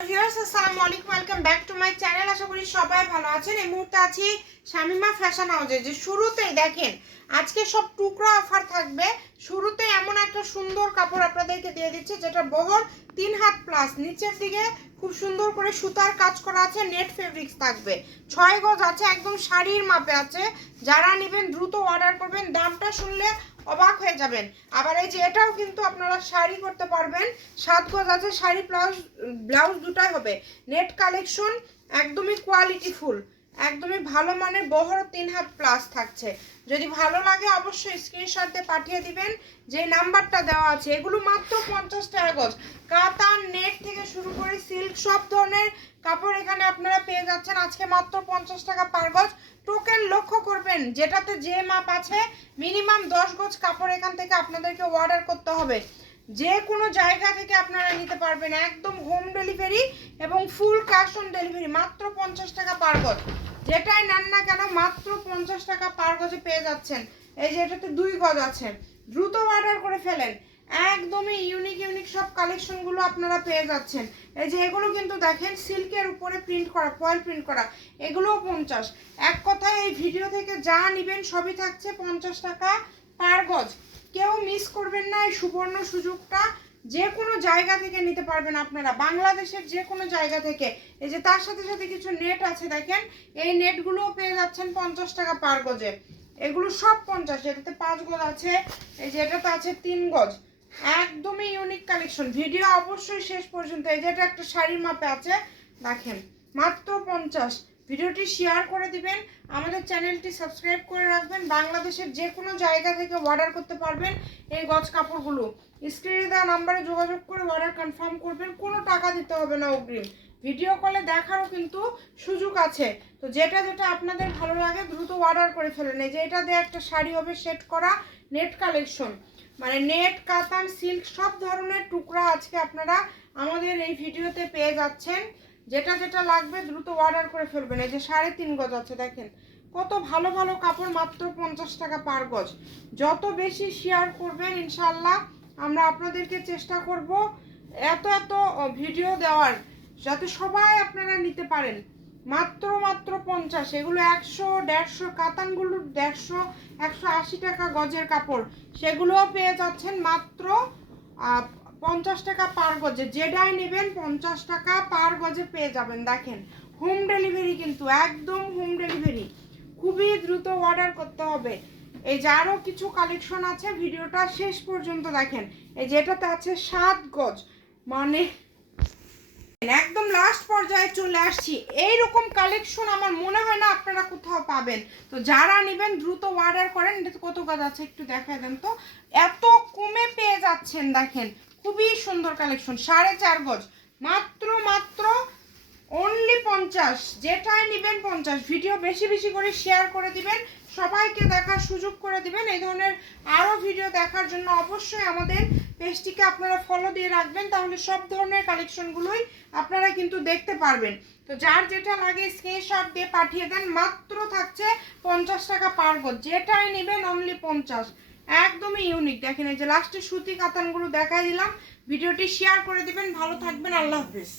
Viewers আসসালামু আলাইকুম, welcome back to my channel. আশা করি সবাই ভালো আছেন। এই মুহূর্তে আছি শামিমা ফ্যাশন হাউসে। যে শুরুতেই দেখেন আজকে সব টুকরা অফার থাকবে। শুরুতে এমন একটা সুন্দর কাপড় আপনাদেরকে দিয়ে দিচ্ছে যেটা বহর 3 হাত প্লাস, নিচের দিকে খুব সুন্দর করে সুতার কাজ করা আছে, নেট ফেব্রিক্স থাকবে, 6 গজ আছে, একদম শাড়ির মাপে আছে। যারা নেবেন দ্রুত অর্ডার করবেন, দামটা শুনলে অবাক হয়ে যাবেন। আবার এই যে এটাও কিন্তু আপনারা শাড়ি করতে পারবেন, 7 গজ আছে, শাড়ি প্লাস ব্লাউজ দুটাই হবে। নেট কালেকশন একদমই কোয়ালিটি ফুল, একদমই ভালো মানের, বহর 3 হাত প্লাস থাকছে। যদি ভালো লাগে অবশ্যই স্ক্রিনশট দিয়ে পাঠিয়ে দিবেন, যে নাম্বারটা দেওয়া আছে। এগুলো মাত্র 50 টাকা গজ। কাতান, নেট থেকে শুরু করে সিল্ক সব ধরনের কাপড় এখানে আপনারা পেয়ে যাচ্ছেন আজকে মাত্র 50 টাকা পার গজ। টোকেন লক্ষ্য করবেন, যেটাতে যে মাপ আছে মিনিমাম 10 গজ কাপড় এখান থেকে আপনাদেরকে অর্ডার করতে হবে। যে কোনো জায়গা থেকে আপনারা নিতে পারবেন, একদম হোম ডেলিভারি এবং ফুল ক্যাশ অন ডেলিভারি। মাত্র 50 টাকা পার গজ, যেটাই নেন না কেন মাত্র 50 টাকা পার গজে পেয়ে যাচ্ছেন। এই যে এটাতে 2 গজ আছে, দ্রুত অর্ডার করে ফেলেন। একদমই ইউনিক সব কালেকশনগুলো আপনারা পেয়ে যাচ্ছেন। এই যে এগুলো কিন্তু দেখেন সিল্কের উপরে প্রিন্ট করা, ফয়েল প্রিন্ট করা, এগুলোও 50। এক কথায় এই ভিডিও থেকে যা নেবেন সবই থাকছে 50 টাকা পার গজ। কেউ মিস করবেন না এই সুবর্ণ সুযোগটা। যে কোনো জায়গা থেকে নিতে পারবেন আপনারা, বাংলাদেশের যে কোনো জায়গা থেকে। এই যে তার সাথে সাথে কিছু নেট আছে দেখেন, এই নেটগুলোও পেয়ে যাচ্ছেন 50 টাকা পার গজে। এগুলো সব 50, এটাতে 5 গজ আছে, এই যে এটাতে আছে 3 গজ। একদমই ইউনিক কালেকশন, ভিডিও অবশ্যই শেষ পর্যন্ত। এই যে এটা একটা শাড়ির মাপে আছে দেখেন, মাত্র 50। ভিডিওটি শেয়ার করে দিবেন, আমাদের চ্যানেলটি সাবস্ক্রাইব করে রাখবেন। বাংলাদেশের যে কোনো জায়গা থেকে অর্ডার করতে পারবেন এই গজ কাপড়গুলো। স্ক্রিনে দেওয়া নাম্বারে যোগাযোগ করে অর্ডার কনফার্ম করবেন, কোনো টাকা দিতে হবে না অগ্রিম। ভিডিও কলে দেখারও কিন্তু সুযোগ আছে। তো যেটা যেটা আপনাদের ভালো লাগে দ্রুত অর্ডার করে ফেলেন। এই যে এটা দিয়ে একটা শাড়ি হবে সেট করা, নেট কালেকশন, মানে নেট, কাতান, সিল্ক সব ধরনের টুকরা আজকে আপনারা আমাদের এই ভিডিওতে পেয়ে যাচ্ছেন। যেটা যেটা লাগবে দ্রুত অর্ডার করে ফেলবেন। এই যে 3.5 গজ আছে দেখেন, কত ভালো ভালো কাপড়, মাত্র 50 টাকা পার গজ। যত বেশি শেয়ার করবেন ইনশাল্লাহ আমরা আপনাদেরকে চেষ্টা করব এত ভিডিও দেওয়ার, যাতে সবাই আপনারা নিতে পারেন। মাত্র 50। এগুলো 100, 150, কাতানগুলো 150, 180 টাকা গজের কাপড়, সেগুলোও পেয়ে যাচ্ছেন মাত্র 50 টাকা পার গজে। যেটাই নেবেন 50 টাকা পার গজে পেয়ে যাবেন। দেখেন হোম ডেলিভারি, কিন্তু একদম হোম ডেলিভারি। খুবই দ্রুত অর্ডার করতে হবে। এই যে আরও কিছু কালেকশন আছে, ভিডিওটা শেষ পর্যন্ত দেখেন। এই যে এটাতে আছে 7 গজ, মানে একদম লাস্ট পর্যায়ে চলে আসছি। এইরকম কালেকশন আমার মনে হয় না আপনারা কোথাও পাবেন। তো যারা নেবেন দ্রুত অর্ডার করেন। এটা কত গজ আছে একটু দেখায় দেন তো, এত কমে পেয়ে যাচ্ছেন দেখেন। খুবই সুন্দর কালেকশন, 4.5 গজ, মাত্র অনলি 50। যেটাই নেবেন 50। ভিডিও বেশি বেশি করে শেয়ার করে দিবেন, সবাইকে দেখার সুযোগ করে দিবেন। এই ধরনের আরও ভিডিও দেখার জন্য অবশ্যই আমাদের পেজটিকে আপনারা ফলো দিয়ে রাখবেন, তাহলে সব ধরনের কালেকশনগুলোই আপনারা কিন্তু দেখতে পারবেন। তো যার যেটা লাগে স্ক্রিনশট দিয়ে পাঠিয়ে দেন, মাত্র থাকছে 50 টাকা পার গজ। যেটাই নেবেন অনলি 50। একদমই ইউনিক। দেখেন এই যে লাস্টে সুতি কাতানগুলো দেখাই দিলাম। ভিডিওটি শেয়ার করে দিবেন। ভালো থাকবেন, আল্লাহ হাফেজ।